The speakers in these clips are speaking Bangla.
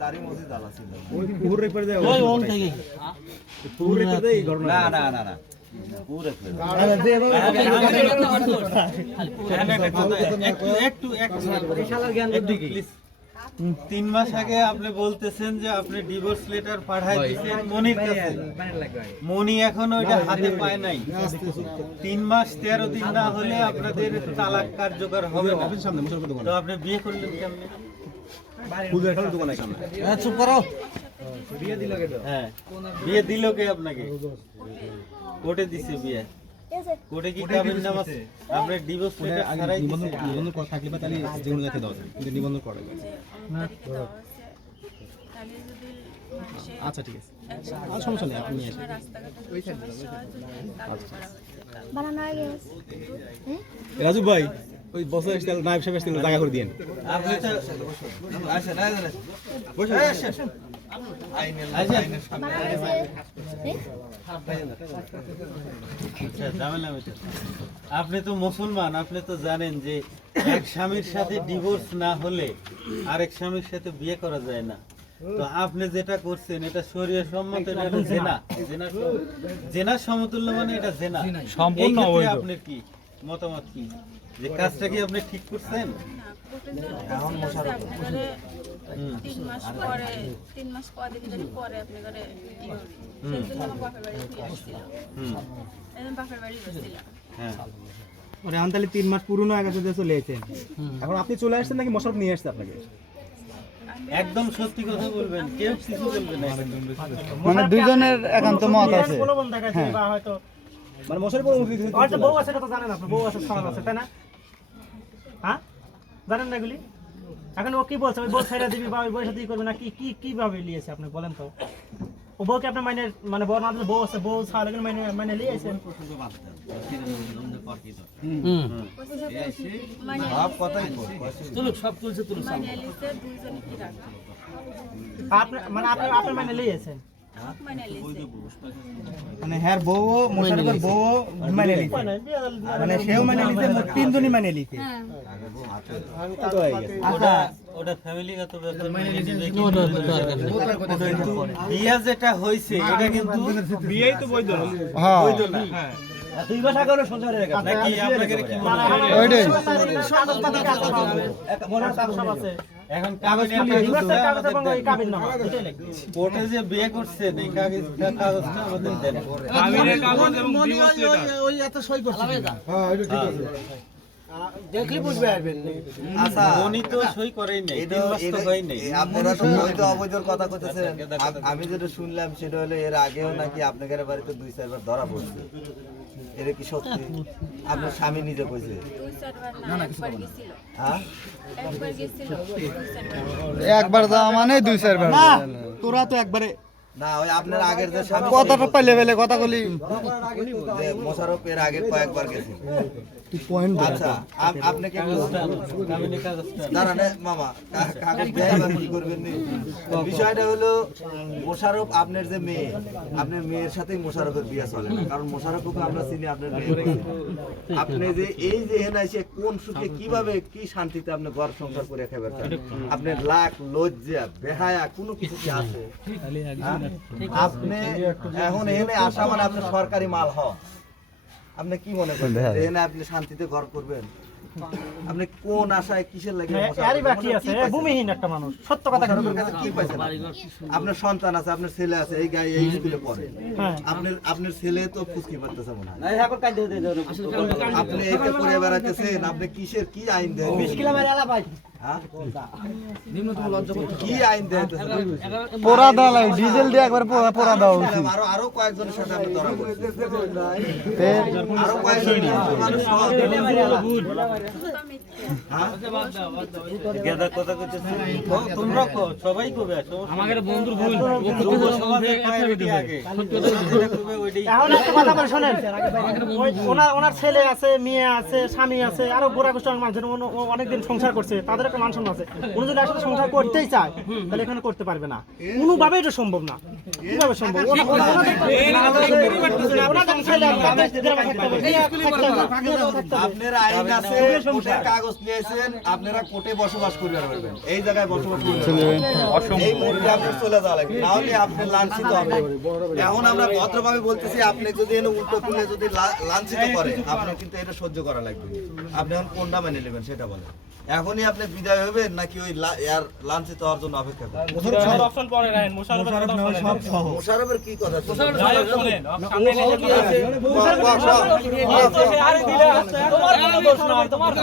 দাড়ি মসজিদ আলা ছিল পুকুর রেপার দেয় ওই ওন থেকে পুকুর রেপার দেয় ঘটনা না না না না পুরো একটু একটু একটু প্লিজ তিন মাস আগে আপনি বলতেছেন যে আপনি ডিভোর্স লেটার পাঠাই দিয়েছেন মনির কাছে মনি এখন ওইটা হাতে পায় নাই তিন মাস তেরো দিন না হলে আপনাদের তালাক কার্যকর হবে তো আপনি বিয়ে করলেন কেমনে ফুলের খেলার দোকান সামনে হ্যাঁ, চুপ করো। হ্যাঁ। বিয়ে দিল কে আপনাকে? কোর্টে দিছে বিয়ে। কোর্টে কি কাবিন নাম আছে আপনি ডিভোর্স লেটার আগে ছাড়াই নিবন্ধন? নিবন্ধন করা থাকলে বা তাহলে যে কোনো জায়গায় দেওয়া যায় কিন্তু নিবন্ধন করা যায় আচ্ছা ঠিক আছে। আর সমস্যা নেই আপনি আসেন বানানো হয়ে গেছে। রাজু ভাই ওই বসে আসতে নায়ব সাহেব আসতে জায়গা করে দিয়েন। আপনি তো আসেন। আসেন। বসে আসেন? আচ্ছা, মেটে। আপনি তো মুসলমান আপনি তো জানেন যে এক স্বামীর সাথে ডিভোর্স না হলে আরেক স্বামীর সাথে বিয়ে করা যায় না। তো আপনি যেটা করছেন এটা শরীয় সম্মত এটা জেনা। জেনা। জেনার সমতুল্য মানে এটা জেনা। সম্পূর্ণ আপনি কি মতামত কি? যে কাজটা কি আপনি ঠিক করছেন? এখন তিন মাস পরে তিন মাস পরে যদি পরে আপনি করে সেই জন্য আমার বাপের বাড়ি ফিরে আসছিল বাপের বাড়ি বসছিলাম হ্যাঁ। ওরে আন তাহলে তিন মাস পুরনো আগে যদি চলে এসেছেন এখন আপনি চলে আসছেন নাকি মশরফ নিয়ে আসছে আপনাকে? একদম সত্যি কথা বলবেন কেউ কিছু বলবে না। মানে দুইজনের একান্ত মত আছে। মানে মশরফ অনুমতি দিয়েছে হয়তো বউ আছে তো জানেন আপনি বউ আছে সওয়াল আছে তাই না? হ্যাঁ? জানেন না এগুলি? এখন ও কি বলছে? ওই বউ ছেড়ে দিবি বা ওই বউয়ের সাথে করবে না কি কি কীভাবে নিয়েছে আপনি বলেন তো? ও বউকে আপনি মানে মানে বউ না দিলে বউ আছে বউ ছাড়া কিন্তু মানে মানে মানে মানে দুইজন কি রাখা আপনি মানে আপনি আপনি মানে নিয়েছেন মানে মানে হ্যার বউ মোশারফের বউ মানে লিখে মানে সেও মানে লিখে তিনজনই মানে লিখে ওটা ওটা ফ্যামিলিগত ব্যাপার মানে বিয়া যেটা হয়েছে এটা কিন্তু বিয়েই তো বৈধ না। হ্যাঁ। বৈধ না। দুই মাস আগে সংসারে নাকি আপনাকে কি মনে হয় ওইটাই আছে। এখন কাগজ ওই কোর্টে যে বিয়ে করছেন এই কাগজ কাগজটা আমাদের দেন। দেখলি বুঝবে পারবেন আচ্ছা উনি তো সই করেই নাই এটা তিন মাস তো হয় নাই। আপনারা তো অবৈধর কথা কইতেছেন। আমি যেটা শুনলাম সেটা হলো এর আগেও নাকি আপনাদের বাড়িতে দুই চারবার ধরা পড়ছে। এটা কি সত্যি? আপনার স্বামী নিজে কইছে? দুই চারবার না। একবার গেছিল হ্যাঁ একবার যাওয়া মানে দুই চারবার। তোরা তো একবারে না ওই আপনার আগের যে কথাটা পাইলে পেলে কথা বলি মোশারফ এর আগের কয়েকবার গেছে। আচ্ছা আপনি আপনি কোন সুখে কীভাবে কি শান্তিতে আপনি ঘর সংসার করে খাবার চান আপনার লাখ, লজ্জা, বেহায়া, কোনো কিছু কি আছে? হ্যাঁ? আপনি এখন এখানে আসা মানে আপনি সরকারি মাল হ আপনি কি মনে করেন? এখানে আপনি শান্তিতে ঘর করবেন। আপনি কোন আশায় কিসের লাগে বাকি আছে ভূমিহীন একটা মানুষ। সত্য কথা আপনার কি পাইছেন? আপনার সন্তান আছে আপনার ছেলে আছে এই গায়ে এই স্কুলে পড়ে। হ্যাঁ। আপনার আপনার ছেলে তো ফুসকি পারতেছে মনে হয়। আপনি এইটা করে বেড়াতেছেন আপনি কিসের কি আইন দেন? কি আইন দেন পোড়া দেওয়া লাগে ডিজেল দিয়ে একবার পোড়া পোড়া দেওয়া উচিত। আরও আরও কয়েকজনের সাথে আপনি ধরা আরও কয়েকজন মানুষ সহ- হ্যাঁ? আমাদের বন্ধুর ভুল। ওনার ওনার ছেলে আছে মেয়ে আছে স্বামী আছে আরও গোড়া গোষ্ঠী মানুষ অনেকদিন সংসার করছে। তাদের ওনাদের একটা মান সম্মান আছে। উনি যদি আসলে সংসার করতেই চায় তাহলে এখানে করতে পারবে না। কোনোভাবেই এটা সম্ভব না। কীভাবে সম্ভব? ওনা- ওনা- ওনাদের- ওনাদের ছেলে আপনাদের গ্রামে থাকতে হবে। থাকতে হবে। আপনার আইন আছে কাগজ নিয়েছেন আপনারা কোর্টে বসবাস করতে পারবেন এই জায়গায় বসবাস করতে এই মুহূর্তে আপনার চলে যাওয়া লাগবে। না হলে আপনি লাঞ্ছিত হবে এখন আমরা ভদ্রভাবে বলতেছি আপনি যদি এনে উল্টো তুলে যদি লা- লাঞ্ছিত করে আপনার কিন্তু এটা সহ্য করা লাগবে। আপনি এখন কোনটা মেনে নেবেন সেটা বলেন। এখনই আপনি বিদায় হবেন নাকি ওই লা- লাঞ্চে হওয়ার জন্য অপেক্ষা করবেন? সব সহ মোশারফের কি কথা ছিল? তোমরা জিজ্ঞেস করো তোর মনে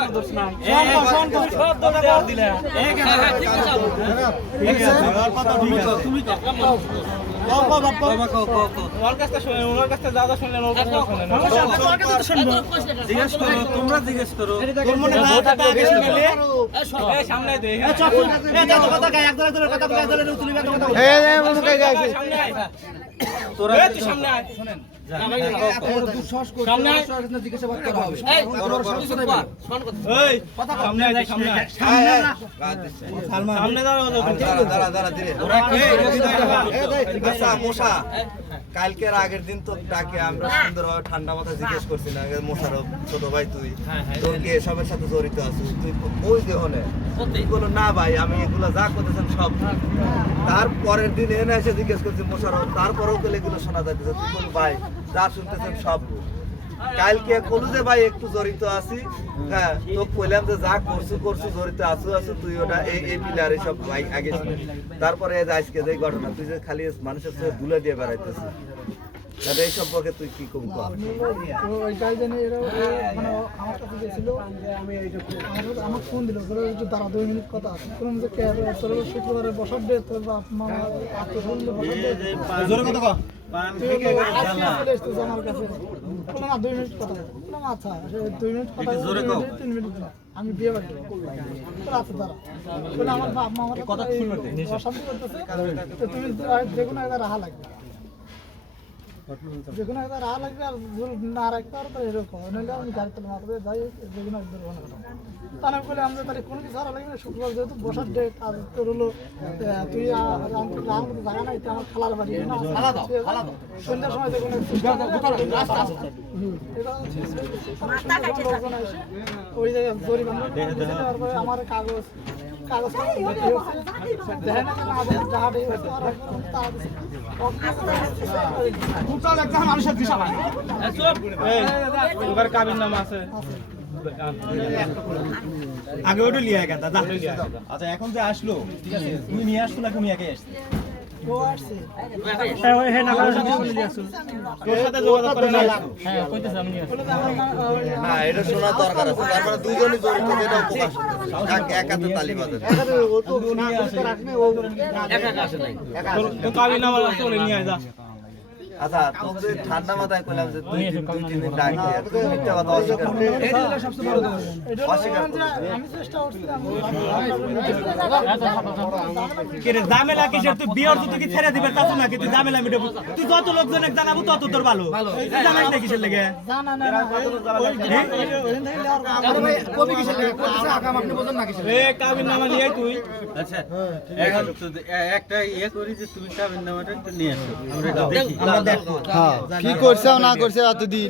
না জিজ্ঞেস করো শুনেলে হ্যাঁ, হ্যাঁ, বাদ দিচ্ছে। দাঁড়া, দাঁড়া, দাঁড়া, ধীরে। আচ্ছা, মশা, কালকের আগের দিন তো তাকে আমরা সুন্দরভাবে ঠান্ডা মাথায় জিজ্ঞেস করছি না মোশারফ ছোট ভাই তুই? তোর কি এসবের সাথে জড়িত আছিস? তুই ওই যে হলে তুই বলো না ভাই আমি এগুলো যা করতেছেন সব। তার পরের দিন এনে এসে জিজ্ঞেস করছি মোশারফ তারপরেও গেলে এগুলো শোনা যাইতেছে? তুই বল ভাই যা শুনতেছেন সব। কালকে কলু যে ভাই একটু জড়িত আছি। হ্যাঁ তো কইলাম যে যা করছু করছু জড়িত আছু আছু তুই ওটা এই এই পিলারে সব ভাই আগে। তারপরে এই যে আজকে যে ঘটনা তুই যে খালি মানুষের সাথে দুলে দিয়ে বেড়াইতেছিস তাহলে এই সম্পর্কে তুই কি কম কর? মানে আমার কাছে গেছিল আমার আমার ফোন দিল বলে একটু দাঁড়া দুই মিনিট কথা আছে। কোন যে ক্যাব তোর শুক্রবারে বসার ডে তোর বাপ মা আত্মীয় বসার ডে। জোরে কথা আচ্ছা আমি বিয়ে বাড়ি আচ্ছা দাঁড়া আমার বাপ মা আমার কথা তুমি যে কোনো একটা রাহা লাগবে। যে কোনো একটা রাহা লাগবে আর যদি না রাখতে পারো তো এরকম নইলে আমি গাড়িতে মারবে যাই যে এক দুর্ঘটনা তাহলে বলে আমরা তাহলে কোনো কিছু হারা লাগবে না শুক্রবার যেহেতু বসার ডেট আর তোর হলো তুই রাম জায়গা নাই আমার খালার বাড়ি না সন্ধ্যার সময় দেখুন ওই জায়গায় আমার কাগজ কাগজ টোটাল একটা মানুষের দিশা লাগে আগে ওটা লিয়ে গেছে দাদা আচ্ছা এখন যে আসলো ঠিক আছে তুমি নিয়ে আসছো আসছে আসছে? হ্যাঁ, হ্যাঁ, না হ্যাঁ, না ওই না এটা শোনা দরকার আছে। তার দুইজনই জড়িত যেটা প্রকাশ হচ্ছে। এক এক হাতে আচ্ছা তোকে ঠান্ডা মাথায় কইলাম যে দুই দিন দুই তিন দিন ডাকি আর তুই মিথ্যা কথা অস্বীকার করলি। এটা হলো অস্বীকার যে করলি। আমি চেষ্টা করছিলাম। কে রে জামেলা কিসের? তুই বিয়ার তো কি ছেড়ে দিবে? তা তো নাকি তুই জামেলা মিটাবো তুই যত লোকজনে জানাব তত তোর ভালো। তুই জানাস না কিসের লেগে? জানা না না কবি কিসের লেগে? করতেছে আগাম আপনি বোঝেন না কিসের এ কাবির নামা নিয়ে তুই। আচ্ছা একটা ইয়ে করি যে তুমি কাবিন নামাটা একটু নিয়ে আসো। আমরা একটু কি করছে না করছে এতদিন?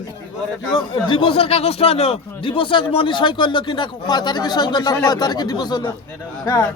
ডিভোর্সের কাগজটা আনো। ডিভোর্সের মনি সই করল কিনা কয় তারিখে সই করল কয় তারিখে ডিভোর্স হলো? হ্যাঁ